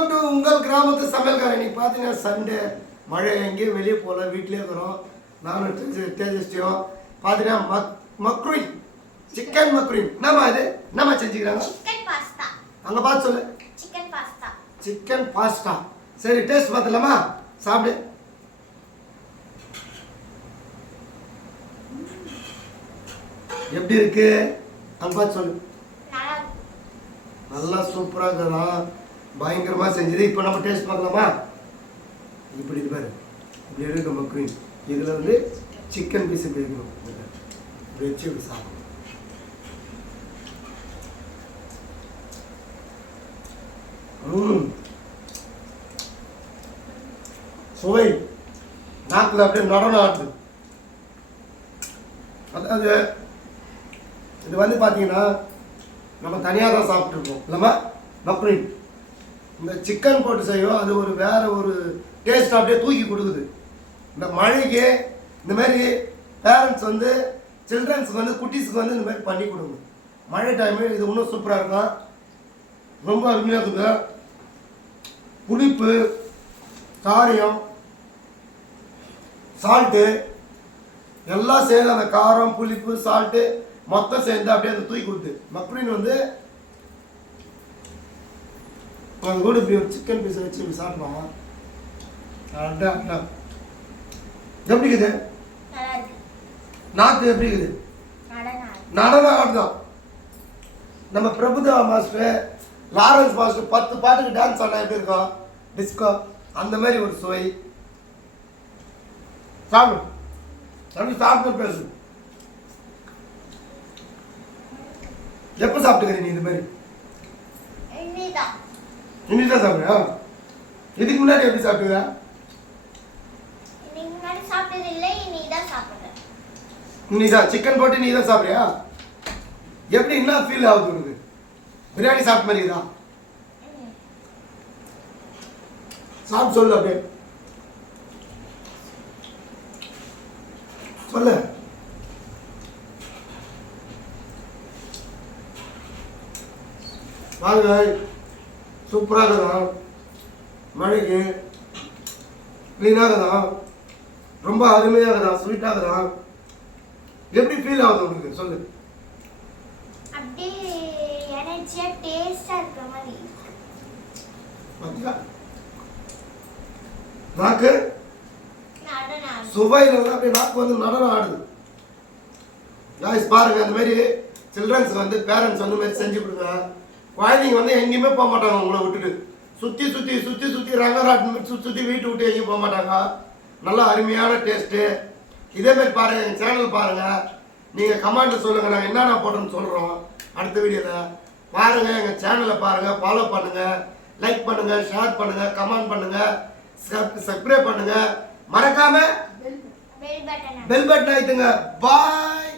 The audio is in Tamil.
வெல்கம் டு உங்கள் கிராமத்து சமையல்காரன். இன்னைக்கு பார்த்தீங்கன்னா சண்டே, மழை, எங்கேயும் வெளியே போகல, வீட்டிலே இருக்கிறோம். நானும் தேஜஸ்டியும் பார்த்தீங்கன்னா மக்ரூன், சிக்கன் மக்ரூன். என்னம்மா இது? என்னம்மா செஞ்சுக்கிறாங்க? Chicken pasta. அங்கே பார்த்து சொல்லு. Chicken pasta. Chicken pasta. சரி, டேஸ்ட் பார்த்துலாமா? சாப்பிடு. எப்படி இருக்கு? அங்கே பார்த்து சொல்லு. நல்லா சூப்பராக இருக்குதா? பயங்கரமாக செஞ்சது. இப்போ நம்ம டேஸ்ட் பார்க்கலாமா? இப்படி இது பாரு, இப்படி எடுக்க மக்ரூன். இதில் வந்து சிக்கன் பீஸ் இப்படி இருக்கணும், இப்படி வச்சு இப்படி சாப்பிடணும். சுவை நாக்கில் அப்படியே நடனம் ஆடுது. அதாவது இது வந்து பார்த்தீங்கன்னா நம்ம தனியாக தான் சாப்பிட்ருப்போம் இல்லைம்மா மக்ரூன். இந்த சிக்கன் போட்டு செய்யும், அது ஒரு வேற ஒரு டேஸ்ட் அப்படியே தூக்கி கொடுக்குது. இந்த மழைக்கு இந்த மாதிரி பேரண்ட்ஸ் வந்து சில்ட்ரன்ஸுக்கு வந்து குட்டீஸுக்கு வந்து இந்த மாதிரி பண்ணி கொடுங்க. மழை டைமு இது இன்னும் சூப்பராக இருக்கும், ரொம்ப அருமையாக இருக்குது. புளிப்பு, காரியம், சால்ட்டு எல்லாம் சேர்ந்து அந்த காரம், புளிப்பு, சால்ட்டு மொத்தம் சேர்ந்து அப்படியே அந்த தூக்கி கொடுத்து மக்ரூன் வந்து அது கூட இப்படி ஒரு சிக்கன் பீஸை வச்சு இப்படி சாப்பிடுவாங்க. எப்படி இருக்குது? நாக்கு எப்படி இருக்குது? நடனம் ஆடுதான். நம்ம பிரபுதேவா மாஸ்டர், லாரன்ஸ் மாஸ்டர் 10 பாட்டுக்கு டான்ஸ் ஆனா எப்படி இருக்கும்? டிஸ்கோ அந்த மாதிரி ஒரு சுவை. சாப்பிடு, அப்படி சாப்பிட்டு பேசு. எப்போ சாப்பிட்டுக்கிறீ நீ இது மாதிரி? இன்னிதான் சாப்பிடுறியா? இதுக்கு முன்னாடி எப்படி சாப்பிட்டுங்க? நீதான் சிக்கன் போட்டு நீ தான் சாப்பிடுறியா? எப்படி என்ன ஃபீல் ஆகுது உனக்கு? பிரியாணி சாப்பிட்ட மாதிரி தான் சாப்பிட்டு சொல்லு. அப்படியே சொல்லு. வாங்க, சூப்பராக இருக்குதா? மழைக்கு க்ளீனாக இருக்குதா? ரொம்ப அருமையாக இருக்குதா? ஸ்வீட்டாக இருக்குதா? எப்படி ஃபீல் ஆகுது உங்களுக்கு சொல்லு. அப்படியே எனர்ஜியா டேஸ்டா இருக்க மாதிரி. நாக்கு சுவையில் அப்படியே நாக்கு வந்து நடனம் ஆடுது. காய்ஸ் பாருங்க, அந்த மாதிரி சில்ட்ரன்ஸ் வந்து பேரண்ட்ஸ் வந்து மாதிரி செஞ்சு கொடுங்க. குழந்தைங்க வந்து எங்கேயுமே போக மாட்டாங்க, உங்களை விட்டுட்டு சுற்றி சுற்றி சுற்றி சுற்றி ரங்கராட்டம் சுற்றி சுற்றி வீட்டு விட்டு எங்கேயும் போக மாட்டாங்க. நல்லா அருமையான டேஸ்ட்டு. இதேமாரி பாருங்கள், எங்கள் சேனல் பாருங்கள், நீங்கள் கமெண்ட்டில் சொல்லுங்கள், நாங்கள் என்னென்ன போட்டோன்னு சொல்கிறோம் அடுத்த வீடியோவில். பாருங்கள், எங்கள் சேனலை பாருங்கள், ஃபாலோ பண்ணுங்கள், லைக் பண்ணுங்கள், ஷேர் பண்ணுங்கள், கமெண்ட் பண்ணுங்கள், சப்ஸ்கிரைப் பண்ணுங்கள், மறக்காமல் பெல் பட்டன் அழுத்துங்க. பாய்.